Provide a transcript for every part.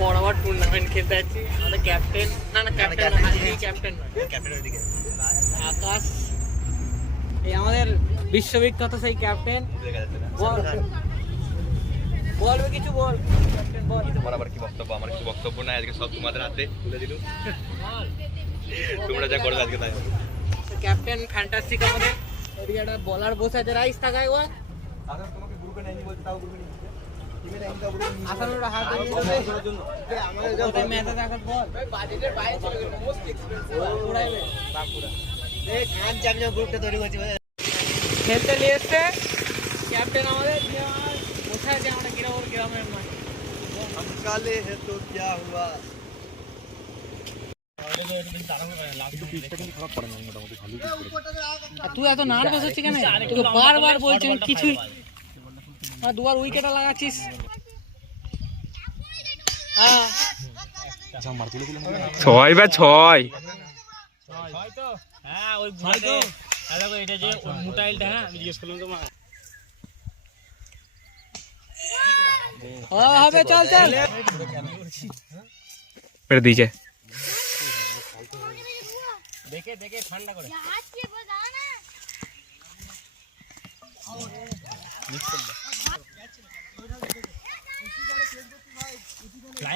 বড় বড় টুর্নামেন্ট খেলতে যাচ্ছি। আমাদের ক্যাপ্টেন ক্যাপ্টেন আকাশ, এই আমাদের বিশ্ববিখ্যাত সেই ক্যাপ্টেন। বলবে কিছু, বল ক্যাপ্টেন বল। তোমার আবার কি বক্তব্য? আমার কিছু বক্তব্য নাই, আজকে সব তোমাদের হাতে তুলে দিলুম। তোমরা যা করবে আজকে তাই। ক্যাপ্টেন ফ্যান্টাস্টিক আমাদের। এদিকে একটা বলার বসে আছে, রাইস তাকায় ওয়া তোমাকে গ্রুপে নেয়নি বলতে, তাও গ্রুপে নিচ্ছে। টিমে নেয়নি তাও গ্রুপে নিচ্ছে। আসার ওটা হাত দিয়ে দেবে জন্য। আমাদের যা ম্যাচে দেখার বল ভাই বাজেটের বাইরে চলে গেল, মোস্ট এক্সপেন্সিভ উড়াইবে বাঁকুড়া। এই কাজ জাগজা গ্রুপটা তৈরি করছি খেলতে নিয়ে এসছে ক্যাপ্টেন আমাদের। বসে আছে আমরা গ্রামের মাঠে। हम काले हैं तो क्या हुआ? তুই এত নার্ভাস হচ্ছিস কেন? তোকে বারবার বলছি কিছুই, আর দুবার উইকেটও লাগাচ্ছিস। হ্যাঁ 6/6 তো হ্যাঁ ওই তো দেখো এটা যে মোটাইলটা, হ্যাঁ আমি জিজ্ঞেস করলাম তোমার হবে। চল চল মেরে দিয়েছে। দেখে দেখে ঠান্ডা করে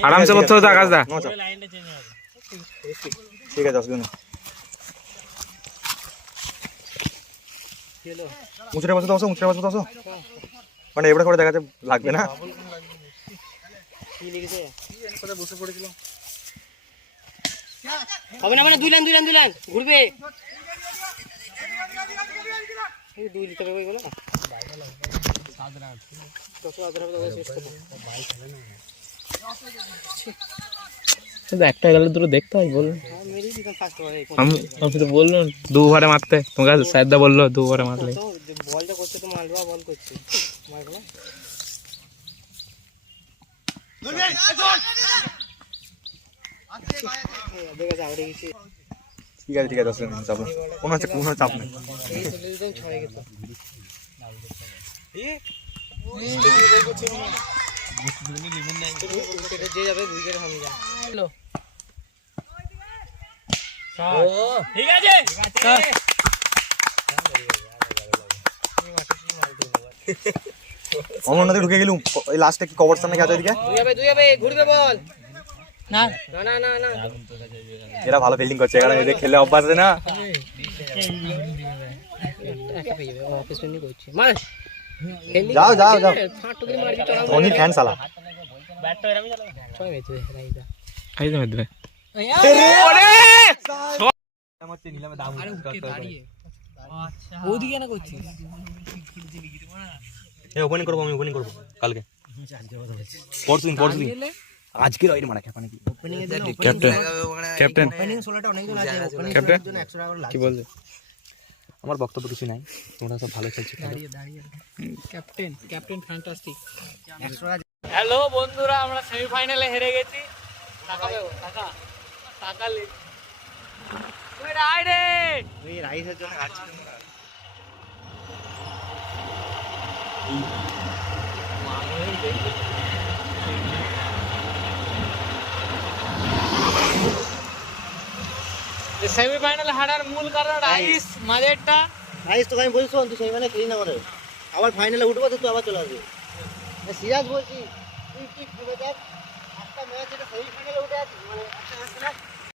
আরামসে করতে হতো আকাশদা। লাইনটা চেঞ্জ হবে। ঠিক আছে, আসবে না। মুচড়ে বসে তো আসো, মুচড়ে বসে তো আসো। মানে এবারে করে দেখাতে লাগবে না। কি লিখেছে? কোথায় বসে পড়েছিলাম। হবে না মানে দুই লাইন ঘুরবে। এই দুই লিটার হয়ে গেল না। একটা গেলে দুটো দেখতে হয় বলুন। আমি তো বললাম 2 ওভারে মারতে, তোমাকে সাইদা বললো 2 ওভারে মারলে। বলটা করছে তো মালবা বল করছে মারবো। ঠিক আছে, আসবে না, চাপ নেই। কোনো চাপ নেই। যে যাবে উইকেট সামনে যা। ঠিক আছে অমরনাথে ঢুকে গেলুম। এই লাস্টে কি কবর সামনে গেছে ওইদিকে। দুই যাবে ঘুরবে বল। না না না না এরা ভালো ফিল্ডিং করছে, কারণ এদের খেলে অভ্যাস আছে না। অফিস ফিল্ডিং করছে মার। যাও ধোনি ফ্যান সালা। ব্যাট তো এরকম চালাবে। ছয় ম্যাচ রাইদা আই তো মেদবে। ওরে আমারতে নিলামে দাম দাঁড়িয়ে। আচ্ছা ওদিকে না করছিস? ওপেনিং করবো, আমি ওপেনিং করবো কালকে। পরশুদিন আজকে রইল মারা খেপা নাকি ওপেনিং এর জন্য ক্যাপ্টেন ওপেনিং 16টা অনেকজন আছে। ওপেনিং ক্যাপ্টেন এর জন্য 100 টাকা করে লাগে। কি বলছে? আমার বক্তব্য কিছু নাই, তোমরা সব ভালো খেলছো। দাঁড়িয়ে ক্যাপ্টেন ফ্যান্টাস্টিক। হ্যালো বন্ধুরা, আমরা সেমিফাইনালে হেরে গেছি। তাকাবে তাকালে তুই রাইট রে। তুই রাইসের জন্য হারছিস তোমরা। সেমিফাইনালে হারার মূল কারণ রাইস মাঝেরটা। রাইস তোকে আমি বলছি তুই সেমিফাইনালে খেলি না করে, আবার ফাইনালে উঠবো তো তুই আবার চলে আসবি। সিরিয়াস বলছি, তুই খেলে দেখ একটা ম্যাচ এটা সেমিফাইনাল